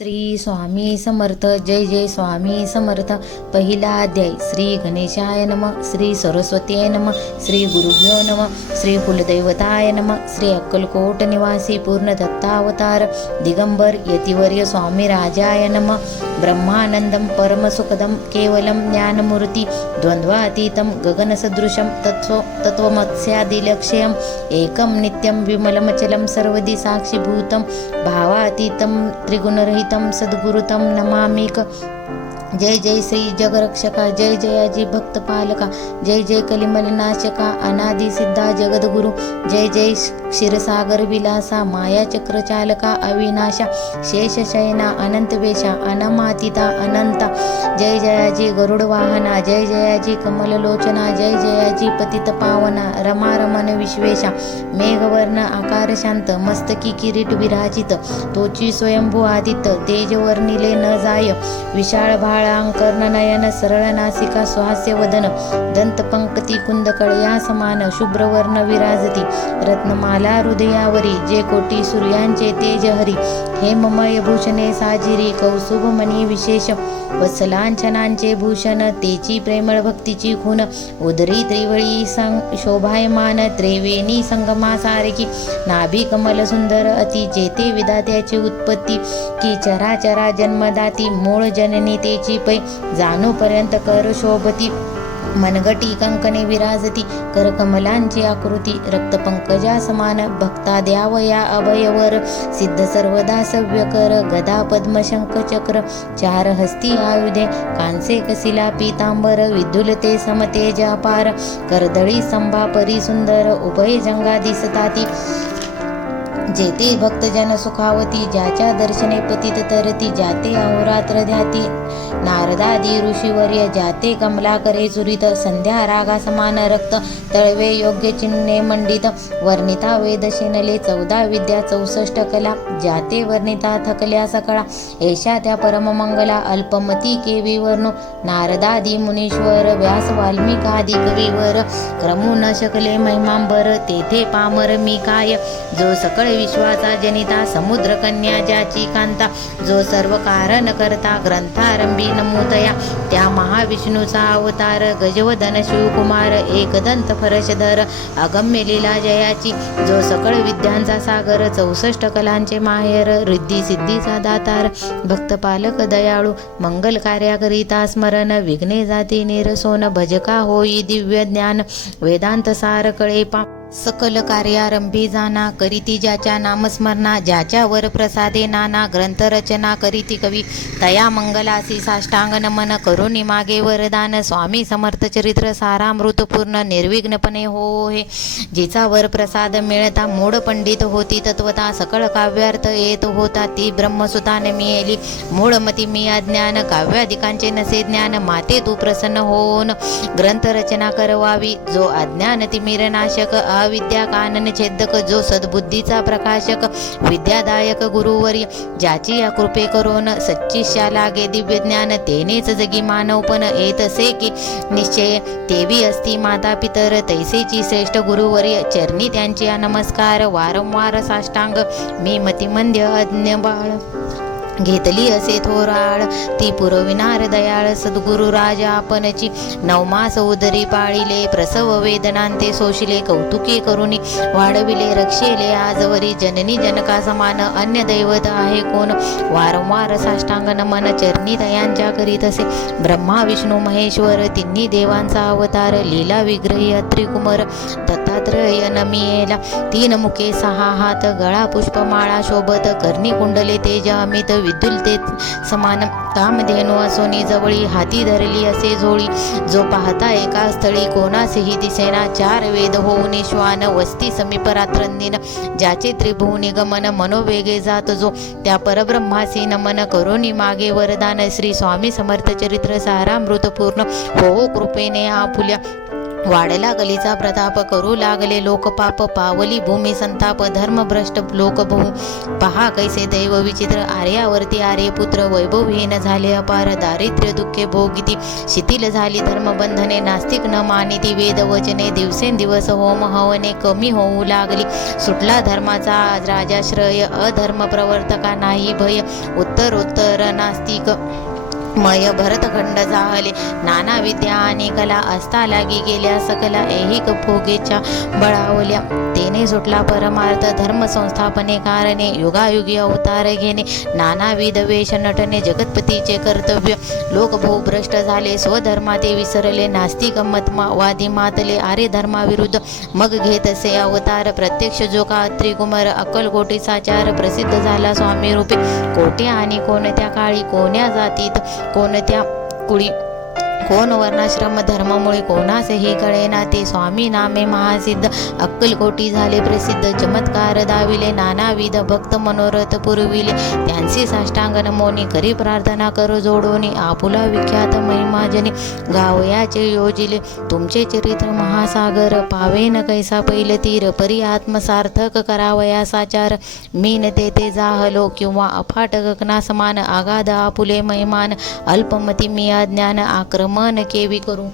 श्री स्वामी समर्थ जय जय स्वामी समर्थ. पहिला अध्याय श्री गणेशाय नम श्री सरस्वतीय नम श्री गुरुभ्यो नम श्री कुलदैवताय नम श्री अक्कलकोट निवासी पूर्ण दत्तावतार दिगंबर यतिवर्य स्वामी राजाय नम ब्रह्मानंदम परमसुखदम केवलम ज्ञानमूर्ती द्वंद्वातीतं गगनसदृशं तत्त्व तत्त्वमत्स्यादिलक्ष्यम् एकं नित्यं विमलमचलं सर्वदि साक्षीभूतं भावातीतं त्रिगुणरहितं तं सद्गुरुतं नमामि जय जय श्री जगरक्षका जय जयाजी भक्तपालका जय जय कलिमलनाशका अनादि सिद्धा जगद्गुरु जय जय क्षीरसागर विलासा माया चक्रचालका अविनाशा शेषशयना अनंतवेशा अनमातिता अनंता जय जयाजी गरुड वाहना जय जयाजी कमललोचना जय जयाजी पतित पावना रमा रमन विश्वेशा मेघवर्ण आकार शांत मस्तकी किरीट विराजित तोची स्वयंभू आदित्य तेजवर्णिले न जाय विशाळ भाळांकर्ण नयन सरळ नासिका स्वास्य वदन दंतपंक्ती कुंदकळ या समान शुभ्रवर्ण विराजती. रत्नमाला हृदयावरी जे कोटी सूर्यांचे तेज हरी. हेममय भूषणे साजिरी कौसुभमणी विशेष. वत्सलांछनांचे भूषण तेची प्रेमळ भक्तीची खून उदरी त्रिवळी संग शोभायमान त्रिवेणी संगमासारखी. नाभी कमल सुंदर अति जेते विधात्याची उत्पत्ती. की चराचरा जन्मदाती मूळ जननी तेची पै जाणूपर्यंत कर शोभती। मनगटी कंकणे विराजती करकमलांची आकृती रक्तपंकजा समान भक्ता द्यावया अभयवर सिद्ध सर्वदा सव्य कर गदा पद्म शंख चक्र चार हस्ती आयुधे कांसे कसिला पीतांबर विद्युलते समतेज अपार। करदळी संभापरी सुंदर उभय जंगा दिसताती। जेते भक्तजन सुखावती ज्याच्या दर्शने पतित तरती जाते अहोरात्र ध्याती. नारदादी ऋषीवर्य जाते कमला करे चुरित संध्या रागा समान रक्त तळवे योग्य चिन्हे मंडित. वर्णिता वेद शिनले चौदा विद्या चौसष्ट कला. जाते वर्णिता थकल्या सकळा एषा त्या परममंगला अल्पमती केवी वर्णो नारदादी मुनीश्वर व्यास वाल्मिकादी कवीवर क्रमू न शकले महिमांबर तेथे पामर मी काय? जो सकळ विश्वाचा जनिता समुद्र कन्या ज्याची कांता जो सर्व कारण करता ग्रंथारंभी नमूतया त्या महाविष्णूचा अवतार गजवदन शिवकुमार एकदंत फरशधर अगम्य लीला जयाची. जो सकळ विद्यांचा सागर चौसष्ट कलांचे माहेर रिद्धी सिद्धीचा दातार भक्तपालक दयाळू मंगल कार्याकरिता स्मरण विघ्ने जाती निरसोन भजका होई दिव्य ज्ञान. वेदांत सार कळे पा सकल कार्यारंभी जाना करीती ज्याच्या नामस्मरणा ज्याच्यावर प्रसादे नाना ग्रंथरचना करीती कवी तया मंगलासी साष्टांग नमन करुणी मागे वरदान स्वामी समर्थ चरित्र सारामृतपूर्ण निर्विघ्नपणे हो हे. जिचा वर प्रसाद मिळता मूळ पंडित होती तत्वता सकळ काव्यार्थ येत होता ती ब्रह्मसुताने मिळेली मूळमती मी अज्ञान काव्याधिकांचे नसे ज्ञान माते तू प्रसन्न होऊन ग्रंथरचना करवावी. जो अज्ञान तिमिरनाशक अविद्या कानन छेदक जो सद्बुद्धीचा प्रकाशक विद्यादायक गुरुवर्य ज्याची या कृपे करून सच्चिशा लागे दिव्य ज्ञान तेनेच जगी मानवपण येतसे की निश्चय. तेवी असती माता पितर तैसेची श्रेष्ठ गुरुवर्य चरणी त्यांची नमस्कार वारंवार साष्टांग मी मतिमंद्य अज्ञ बाळ. घेतली असे थोराळ. ती पुरविनार दयाळ सद्गुरु राजा आपणची. नवमास उदरी पाळिले प्रसव वेदनांते सोशिले कौतुके करुणी वाढविले रक्षेले आजवरी. जननी जनका समान अन्य दैवत आहे कोण? वारंवार साष्टांग नमन चरणी दयांच्या करीत असे. ब्रह्मा विष्णू महेश्वर तिन्ही देवांचा अवतार. लीला विग्रही अत्रिकुमर दत्तात्रय नमियेला तीन मुखे सहा हात गळा पुष्पमाळा शोभत. कर्णी कुंडले तेज अमित विद्युलते समान कामधेनु असोनी जवळी हाती धरली असे झोळी. जो पाहता एका स्थळी कोणासही दिसेना चार वेद होऊन श्वान वस्ती समीप रात्रंदिन. ज्याचे त्रिभुवनी गमन मनोवेगे जात जो त्या परब्रह्मासी नमन करोनी मागे वरदान. श्री स्वामी समर्थ चरित्र सारामृतपूर्ण हो कृपेने आपुल्या वाढला गलीचा प्रताप करू लागले लोकपाप पावली भूमी संताप धर्मभ्रष्ट लोक पहा कैसे दैव विचित्र आर्यावरती आर्य पुत्र वैभवहीन झाले अपार दारिद्र्य दुःखे भोगिती शिथिल झाली धर्मबंधने नास्तिक न मानिती वेद वचने दिवसेंदिवस होम हवने कमी होऊ लागली. सुटला धर्माचा राजाश्रय अधर्म प्रवर्तका नाही भय उत्तर उत्तर नास्तिक. मय भरतखंड जाहले नाना विद्या आणि कला असता लागी गेल्या सकला ऐहिक भोगेच्या बळावल्या. तेने सुटला परमार्थ धर्म संस्थापने कारणे युगायुगी अवतार घेणे. नानाविध वेश नटने जगतपतीचे कर्तव्य. लोक भूभ्रष्ट झाले स्वधर्माते विसरले नास्तिक मतवादी मातले आर्य धर्माविरुद्ध मग घेत असे अवतार. प्रत्यक्ष जो का त्रिकुमार अक्कलकोटीचा प्रसिद्ध झाला स्वामी रूपे कोट्या आणि कोणत्या काळी कोण्या जातीत कोणत्या कुळी कोण वर्णाश्रम धर्मामुळे कोणासही कळेना ते स्वामी नामे महासिद्ध. अक्कलकोटी झाले प्रसिद्ध चमत्कार दाविले नानाविध भक्त मनोरथ पुरविले. त्यांची साष्टांग नमोनी करी प्रार्थना करो जोडोनी आपुला विख्यात महिमाजनी. गावयाचे योजिले तुमचे चरित्र महासागर पावेन कैसा पैल तीर परी आत्मसार्थक करावया साचार मीन तेथे जाहलो किंवा अफाट गगना समान आगाध आपुले महिमान. अल्पमती मिया ज्ञान आक्रमण केवी करू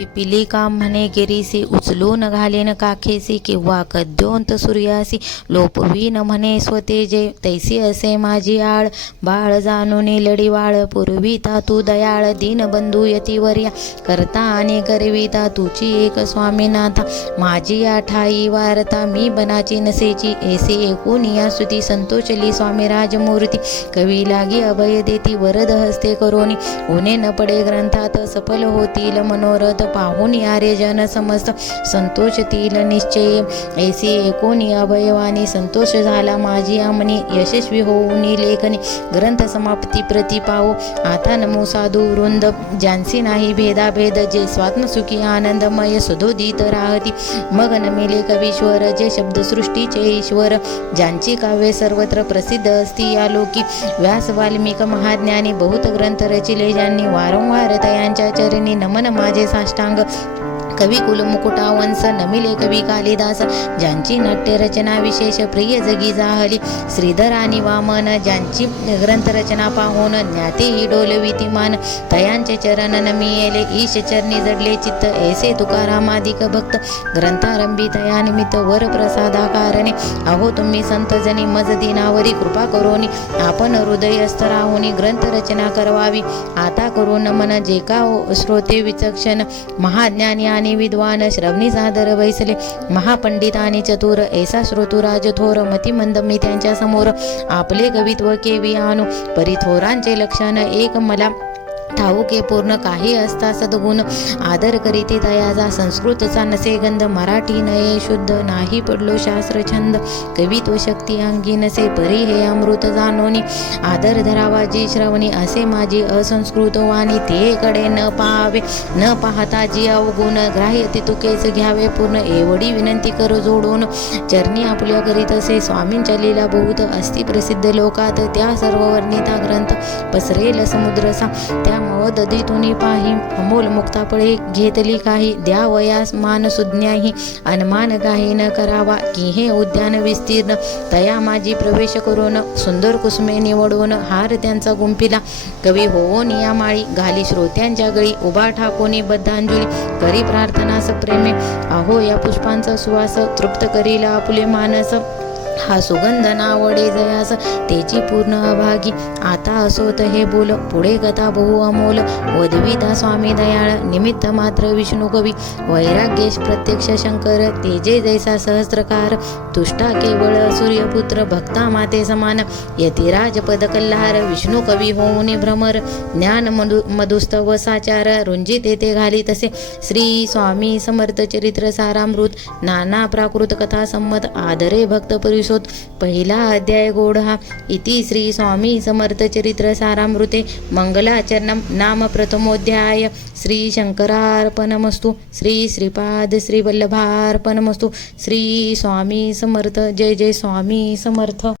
पिपिलिका म्हणे गिरीसी उचलून घालेन काखेसी किंवा कद्योंत सूर्यासी. लोपवीन म्हणे स्वतेजे तैसी असे माझी आळ. बाळ जाणून लढीवाळ पूर्विता तू दयाळ. दीनबंधू यतीवर्या करता आणि करविता तुची एक स्वामीनाथा. माझी आठाई वारता मी बनाची नसेची. ऐसे एकूणी स्तुती संतोषली स्वामी राजमूर्ती. कवी लागी अभय देती वरद हस्ते करोनी. उने न पडे ग्रंथात सफल होतील मनोरथ पाहून या जन समस्त. संतोषतील निश्चय. ऐसी एकोणी अभयवानी संतोष झाला माझी आमनी. यशस्वी होऊन लेखनी. ग्रंथ समाप्ती प्रति पाहू. आता नमो साधू वृंद. ज्यांची नाही भेदाभेद जे स्वात्मसुखी आनंदमय सुधोदित राहती. मग नमिले कवीश्वर जे शब्दसृष्टीचे ईश्वर. ज्यांची काव्ये सर्वत्र प्रसिद्ध असती या लोकी. व्यास वाल्मिक महाज्ञानी बहुत ग्रंथ रचिले ज्यांनी. वारंवार तयांच्या चरणी नमन माझे साष्टांग कवी कुलमुकुटावंस नमिले कवी कालिदास ज्यांची नाट्यरचना विशेष प्रिय जगी जाहली. श्रीधर आणि वामन ज्यांची ग्रंथरचना पाहून ज्ञातेही डोलवितीमान तयांचे चरण नमियेले ईश चरणी जडले चित्त. ऐसे तुकारामादिक भक्त ग्रंथारंभी तयानिमित्त वर प्रसादा कारणे अहो तुम्ही संतजनी मज दिनावरी कृपा करोनी. आपण हृदयस्थ राहुनी ग्रंथरचना करवावी. आता करून मन जे का श्रोते विचक्षण. महाज्ञानी आणि विद्वान श्रवणी सादर बैसले महापंडित आणि चतुर ऐसा श्रोतुराज थोर मतिमंद मी त्यांच्यासमोर आपले कवित्व केवी आणू परिथोरांचे लक्षण एक मला ठाऊके पूर्ण काही असता सद्गुण. आदर करीते दयाचा संस्कृतचा नसे गंध. मराठी नये शुद्ध नाही पडलो शास्त्र छंद. कवित्व शक्ती अंगी नसे परी हे अमृत जाणोनी. आदर धरावा जी श्रवणी असे माझी असंस्कृत वाणी. ते कडे न पाहावे न पाहता जी अवगुण. ग्राह्य ते तुकेच घ्यावे पूर्ण एवढी विनंती कर जोडून. चरणी आपल्या करीत असे स्वामींच्या लीला बहुत. असती प्रसिद्ध लोकात त्या सर्व वर्णिता ग्रंथ. पसरेल समुद्रसा त्या मवदधीतुनी पाही अमोल मुक्तापळे घेतली काही. द्या वयास मान सुज्ञाही अनमान काही न करावा. की हे उद्यान विस्तीर्ण. तया माझी प्रवेश करून सुंदर कुसुमे निवडून हार त्यांचा गुंपिला कवी होऊन या माळी घाली श्रोत्यांच्या गळी. उभा ठाकोनी बद्धांजली. करी प्रार्थनास प्रेमे. अहो या पुष्पांचा सुवास तृप्त करीला आपुले मानस. हा सुगंध नावडे जयास. तेची पूर्ण अभागी. आता असोत हे बोल. पुढे कथा बहु अमोल. वदविता स्वामी दयाळ. निमित्त मात्र विष्णू कवी. वैराग्येश प्रत्यक्ष शंकर. तेजे जैसा सहस्त्रकार. तुष्टा केवळ सूर्यपुत्र. भक्ता माते समान. यतिराज पद कल्हार. विष्णू कवी होऊने भ्रमर. ज्ञान मधु मधुस्तव साचार. रुंजित येथे घाली तसे श्री स्वामी समर्थ चरित्र सारामृत. नाना प्राकृत कथा संमत. आदरे भक्त परिशोध पहिला अध्याय गोढा इति श्री स्वामी समर्थ चरित्र सारामृते मंगलाचरणम नाम प्रथमोध्याय. श्री शंकरार्पणमस्तु. श्री श्रीपाद श्री वल्लभार्पणमस्तु. श्री स्वामी समर्थ. जय जय स्वामी समर्थ.